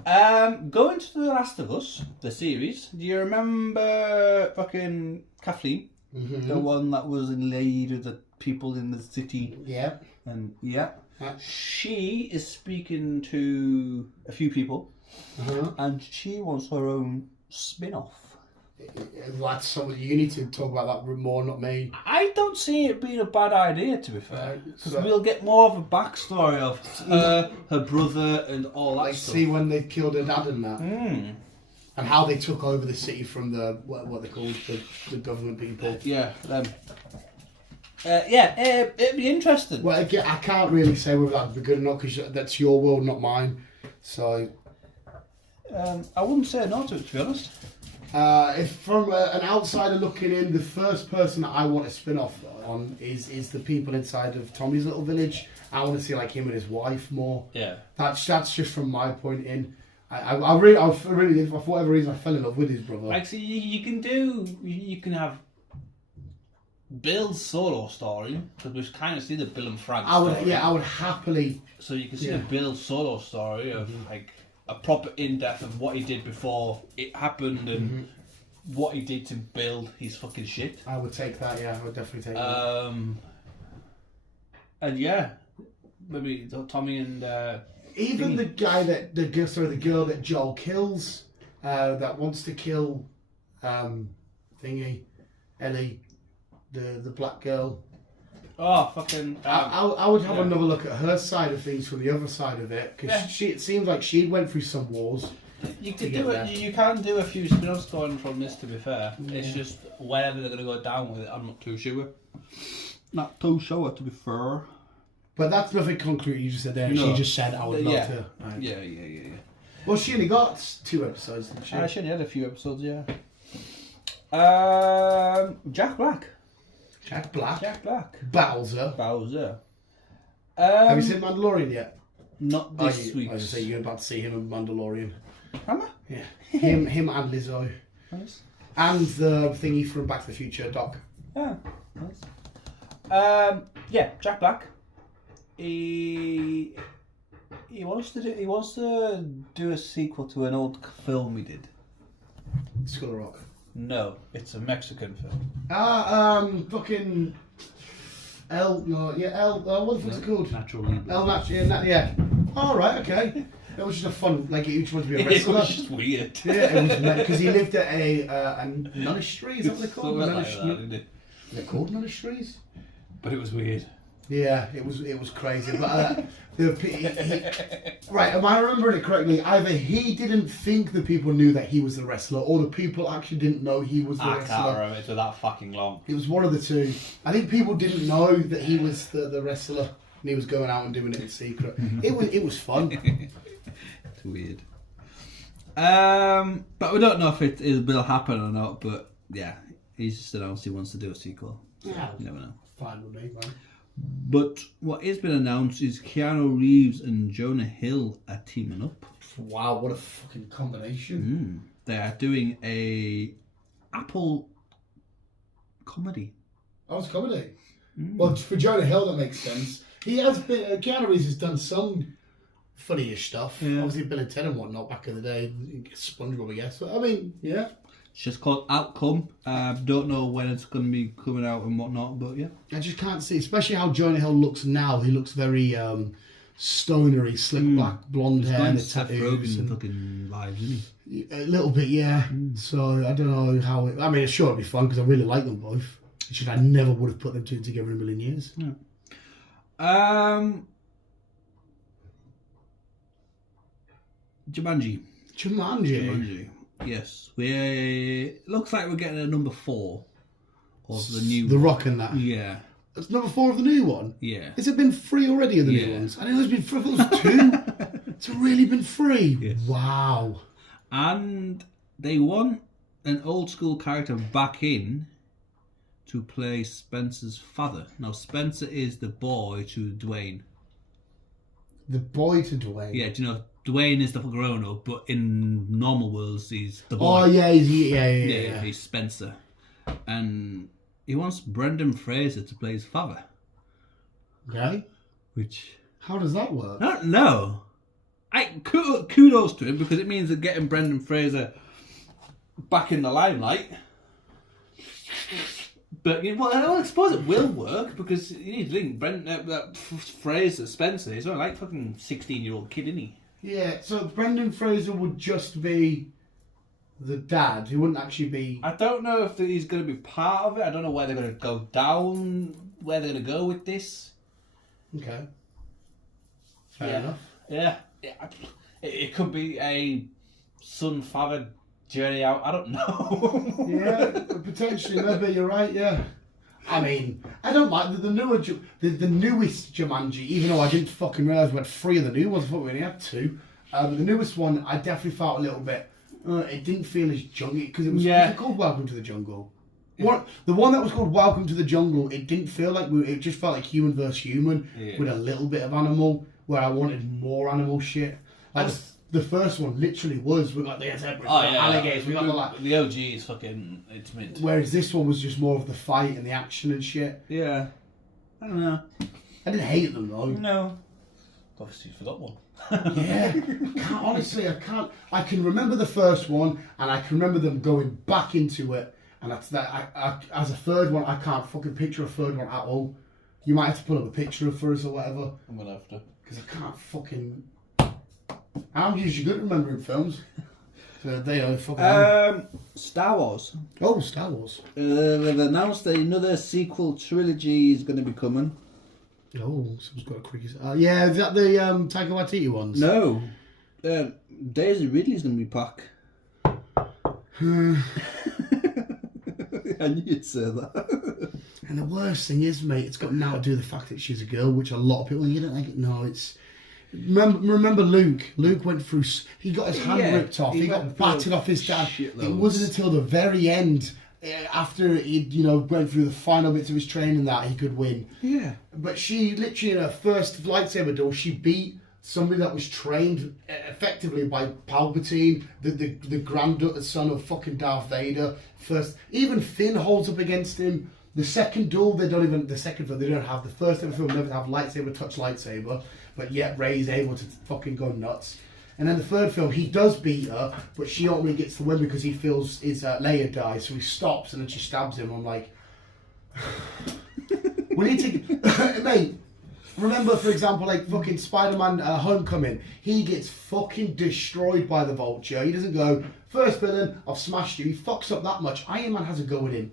Going to The Last of Us, the series. Do you remember fucking Kathleen? Mm-hmm. The one that was in lead with the people in the city. Yeah. And she is speaking to a few people, and she wants her own spin-off. That's something you need to talk about that more, not me. I don't see it being a bad idea, to be fair, because So- we'll get more of a backstory of her brother, and all that Like, stuff. see when they killed her dad and that. And how they took over the city from the, what they called, the government people. Yeah, them. It'd be interesting. Well, again, I can't really say whether that'd be good or not, because that's your world, not mine. So... I wouldn't say no to it, to be honest. If from an outsider looking in, the first person that I want to spin off on is the people inside of Tommy's little village. I want to see like him and his wife more. Yeah. That's just from my point in. I really, for whatever reason, I fell in love with his brother. Like, see, you can have Bill's solo story, because we've kind of seen the Bill and Frank story. I would happily. So you can see the Bill solo story of like a proper in-depth of what he did before it happened and what he did to build his fucking shit. I would take that. Yeah, I would definitely take that. And yeah, maybe Tommy and even the guy the girl that Joel kills, that wants to kill, Ellie, the black girl. Oh, fucking... I would have another look at her side of things from the other side of it, because it seems like she went through some wars. You could do it. You can do a few spin-offs going from this, to be fair. Yeah. It's just wherever they're going to go down with it, I'm not too sure. Not too sure, to be fair. But that's nothing concrete you just said there. No. She just said, I would love to. Right. Yeah. Well, she only got 2 episodes, didn't she? She only had a few episodes, yeah. Jack Black. Jack Black. Bowser. Have you seen Mandalorian yet? Not this week. I was saying you're about to see him in Mandalorian. Am I? Yeah. him and Lizzo. Nice. And the thingy from Back to the Future, Doc. Yeah. Nice. Jack Black. He wants to do a sequel to an old film he did. Skull Rock. No, it's a Mexican film. Fucking what the fuck's it called? Natural Lead. Yeah. All right, okay. It was just a fun, like he just wanted to be a wrestler. It was just weird. Yeah, it was because he lived at a nunnery. Is that what they're called? They're called nunneries. But it was weird. Yeah, it was crazy. But right, am I remembering it correctly? Either he didn't think the people knew that he was the wrestler, or the people actually didn't know he was the wrestler. I can't remember. It's that fucking long. It was one of the two. I think people didn't know that he was the wrestler, and he was going out and doing it in secret. It was fun. It's weird. But we don't know if it will happen or not. But yeah, he's just announced he wants to do a sequel. So Yeah, you never know. Fine with me, man. But what has been announced is Keanu Reeves and Jonah Hill are teaming up. Wow, what a fucking combination. They are doing a Apple comedy. Oh, it's comedy. Well, for Jonah Hill, that makes sense. He has been, Keanu Reeves has done some funny-ish stuff. Yeah. Obviously, Bill and Ted and whatnot back in the day. SpongeBob, I guess. But, I mean, yeah. It's just called Outcome. Don't know when it's going to be coming out and whatnot, but yeah. I just can't see, especially how Jonah Hill looks now. He looks very stonery, slick black blonde hair, and the Seth tattoos. Rogen And fucking lives, isn't he? a little bit, yeah. So I don't know how. I mean, sure it'd be fun because I really like them both. It's just I never would have put them two together in a million years. Jumanji. Yes, we looks like we're getting a number 4 of the new. The Rock and that. Yeah, It's number 4 of the new one. yeah. Has it been 3 already of the new ones? I know it's been 3. I thought it was 2. It's really been 3. Yes. Wow. And they want an old school character back in to play Spencer's father. Now Spencer is the boy to Dwayne. The boy to Dwayne. Yeah, do you know Dwayne is the grown up, but in normal worlds he's the boy. Oh yeah, yeah. He's Spencer, and he wants Brendan Fraser to play his father. Okay. Which How does that work? I don't know. Kudos to him because it means they're getting Brendan Fraser back in the limelight. But well, I suppose it will work because you need to think that Fraser Spencer is only like fucking 16-year-old kid, isn't he? Yeah. So Brendan Fraser would just be the dad. He wouldn't actually be. I don't know if he's going to be part of it. I don't know where they're going to go down, where they're going to go with this. Okay. Fair enough. Yeah. It could be a son-father journey out. I don't know. Yeah, potentially. Maybe you're right. Yeah. I mean, I don't mind the newest Jumanji. Even though I didn't fucking realise we had 3 of the new ones. I thought we only had 2. But the newest one, I definitely felt a little bit. It didn't feel as jungle because it was called Welcome to the Jungle. The one that was called Welcome to the Jungle, it didn't feel like it just felt like human versus human with a little bit of animal. Where I wanted more animal shit. Like the first one literally was we got the zebras, alligators, we got the OG is fucking it's mint. Whereas this one was just more of the fight and the action and shit. Yeah, I don't know. I didn't hate them though. No, obviously you forgot one. Yeah, I can't. I can remember the first one, and I can remember them going back into it. And that's that. As a third one, I can't fucking picture a third one at all. You might have to put up a picture of for us or whatever. I'm gonna have to. Because I can't fucking. I'm usually good at remembering films. So they are fucking. Star Wars. Oh, Star Wars. They've announced that another sequel trilogy is going to be coming. Oh, someone's got a creaky. Yeah, is that the Taika Waititi ones? No. Daisy Ridley's going to be back. I knew you'd say that. And the worst thing is, mate, it's got now to do with the fact that she's a girl, which a lot of people, you don't like it. No, it's... Remember Luke? Luke went through... He got his hand ripped off. He got battered off his dad. It wasn't until the very end, after he'd, went through the final bits of his training that he could win. Yeah. But she, literally, in her first lightsaber duel, she beat somebody that was trained effectively by Palpatine, the grandson of fucking Darth Vader. First, even Finn holds up against him. The second duel, they don't have. The first ever film never have lightsaber touch lightsaber, but yet Rey's able to fucking go nuts. And then the third film, he does beat her, but she ultimately gets the win because he feels his Leia dies, so he stops and then she stabs him. I'm like, we need to, mate. Remember, for example, like fucking Spider-Man Homecoming, he gets fucking destroyed by the Vulture. He doesn't go, first villain, I've smashed you. He fucks up that much. Iron Man has a go at him.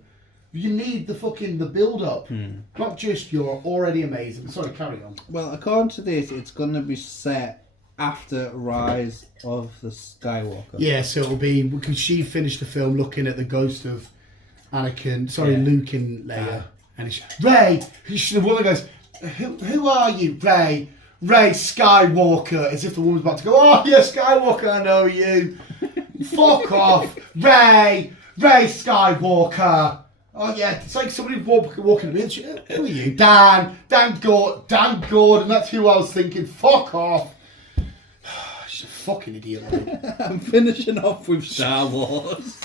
You need the build-up. Not just you're already amazing. Sorry, carry on. Well, according to this, it's going to be set after Rise of the Skywalker. Yeah, so it'll be, because she finished the film looking at the ghost of Luke and Leia. And it's, Rey! The woman goes, Who are you, Rey? Rey Skywalker. As if the woman's about to go, oh, yeah, Skywalker, I know you. Fuck off. Rey Skywalker. Oh, yeah, it's like somebody walking in. Who are you? Dan Gordon. That's who I was thinking. Fuck off. She's a fucking idiot. I'm finishing off with Star Wars.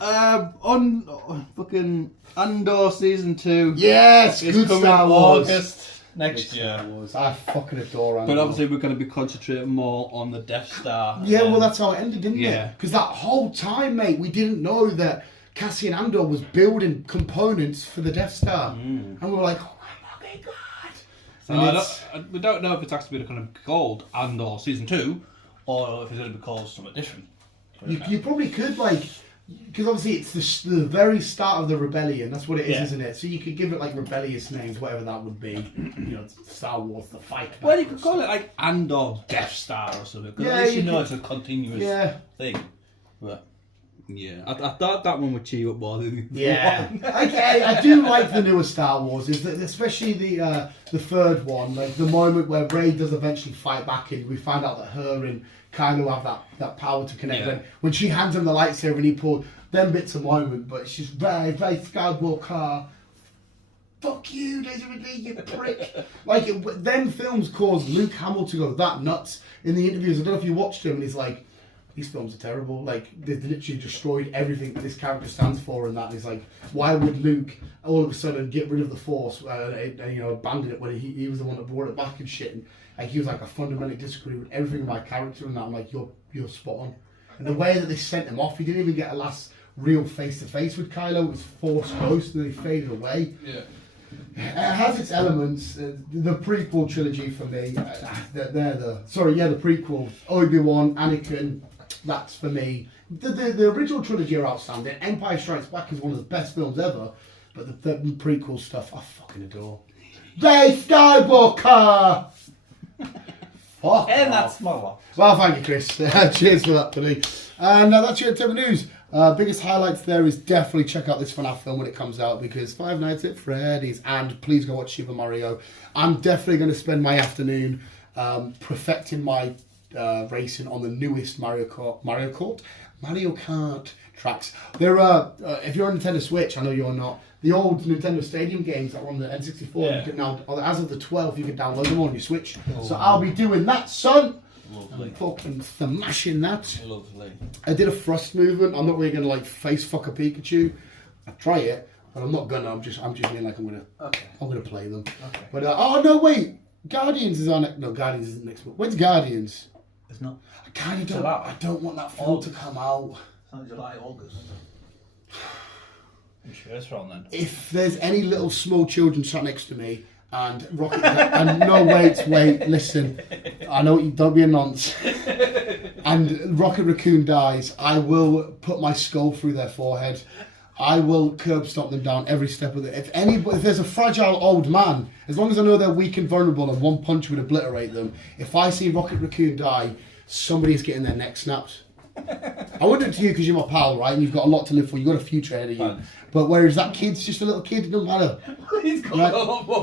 On fucking Andor season 2. Yes, it's good coming Star Wars. August next year. I fucking adore Andor. But obviously we're going to be concentrating more on the Death Star. Yeah, well that's how it ended, didn't it? Because that whole time, mate, we didn't know that Cassian Andor was building components for the Death Star. And we were like, oh really good. So we don't know if it's actually going to be called Andor Season 2 or if it's going to be called something different. You probably could, like, because obviously it's the very start of the rebellion. That's what it is, isn't it? So you could give it like rebellious names, whatever that would be. You know, Star Wars, the fight. Well, you could call it like Andor Death Star or something. Because at least you know it's a continuous thing. But yeah, I thought that one would cheer you up more than the one. I do like the newer Star Wars, is that especially the third one, like the moment where Rey does eventually fight back in. We find out that her and Kylo have that power to connect. Yeah. When she hands him the lightsaber and he pulls them bits of moment, but she's Rey Skywalker. Fuck you, Daisy Ridley, you prick. Like, them films caused Luke Hamill to go that nuts in the interviews. I don't know if you watched him, and he's like, these films are terrible. Like, they literally destroyed everything that this character stands for, and that. And he's like, why would Luke all of a sudden get rid of the Force and you know, abandon it when he was the one that brought it back and shit? And like, he was like, I fundamentally disagree with everything in my character and that. I'm like, you're spot on. And the way that they sent him off, he didn't even get a last real face-to-face with Kylo. It was Force Ghost, and then he faded away. Yeah. It has its elements. The prequel trilogy for me, the prequel, Obi-Wan, Anakin, that's for me. The original trilogy are outstanding. Empire Strikes Back is one of the best films ever, but the prequel stuff I fucking adore. Rey Skywalker! Fuck And off. that's smaller. Well, thank you, Chris. Cheers for that, buddy. And that's your Entertainment News. Biggest highlights there is definitely check out this FNAF film when it comes out, because Five Nights at Freddy's, and please go watch Super Mario. I'm definitely going to spend my afternoon perfecting my racing on the newest Mario Kart tracks. There are, if you're on Nintendo Switch, I know you're not, the old Nintendo Stadium games that were on the N64, you can now, as of the 12th, you can download them on your Switch. Oh. So I'll be doing that, son. Lovely. I'm fucking smashing that. Lovely. I did a thrust movement. I'm not really gonna like face fuck a Pikachu. I try it, but I'm not gonna. I'm just being like I'm gonna play them. Okay. But oh no, wait, Guardians is on it. No, Guardians isn't next month. When's Guardians? It's not. I kind of don't. I don't want that film to come out. It's not July, August. I'm sure it's from then. If there's any little small children sat next to me and Rocket and no wait, listen, I know you don't be a nonce. And Rocket Raccoon dies, I will put my skull through their forehead. I will curb stomp them down every step of it. If there's a fragile old man, as long as I know they're weak and vulnerable and one punch would obliterate them, if I see Rocket Raccoon die, somebody's getting their neck snapped. I would do it to you because you're my pal, right? And you've got a lot to live for. You've got a future ahead of you. But whereas that kid's just a little kid, it doesn't matter. He's got Right? a lot more.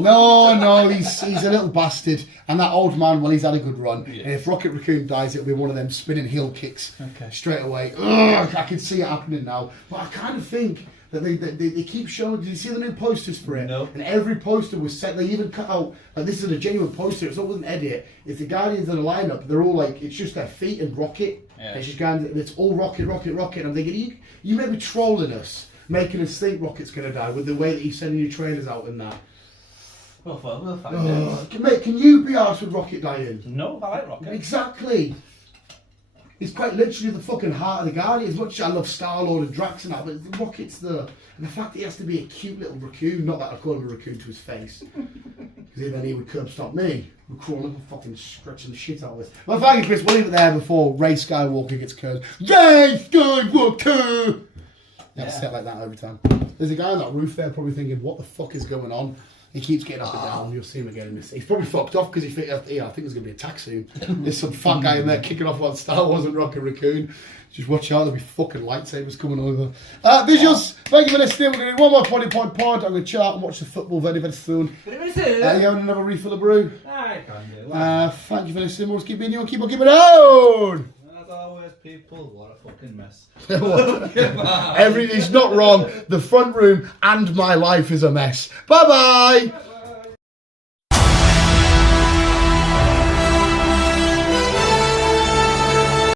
No, he's a little bastard. And that old man, well, he's had a good run. Yeah. And if Rocket Raccoon dies, it'll be one of them spinning heel kicks straight away. Ugh, I can see it happening now. But I kind of think that they keep showing. Did you see the new posters for it? No. And every poster was set. They even cut out, like, this is a genuine poster. It's not with an edit. It's the Guardians in the lineup. They're all like, it's just their feet and Rocket. Yeah. It's just going. It's all Rocket. And I'm thinking, you may be trolling us, making us think Rocket's going to die with the way that you're sending your trailers out and that. We'll find out. Mate, can you be arsed with Rocket dying? No, I like Rocket. Exactly. It's quite literally the fucking heart of the Guardian. As much as I love Star-Lord and Drax and that, but the Rocket's the... And the fact that he has to be a cute little raccoon, not that I call him a raccoon to his face, because then he would curb stomp me. We're crawling up and fucking stretching the shit out of us. Well, thank you, Chris. We'll leave it there before Rey Skywalker gets cursed. Rey Skywalker! You have to say it like that every time. There's a guy on that roof there probably thinking, what the fuck is going on? He keeps getting up and down. You'll see him again in this. He's probably fucked off because he thinks, I think there's going to be a attack soon. There's some fat guy in there kicking off on Star Wars and Rocket Raccoon. Just watch out, there'll be fucking lightsabers coming over. Visuals, thank you for listening. We're going to do one more Poddy Pod Pod. I'm going to chill out and watch the football very, very soon. You having another refill of brew? I can do. Thank you for listening. We'll keep being you and keep on keeping it on. As always, people, what a fucking mess. It's not wrong. The front room and my life is a mess. Bye-bye.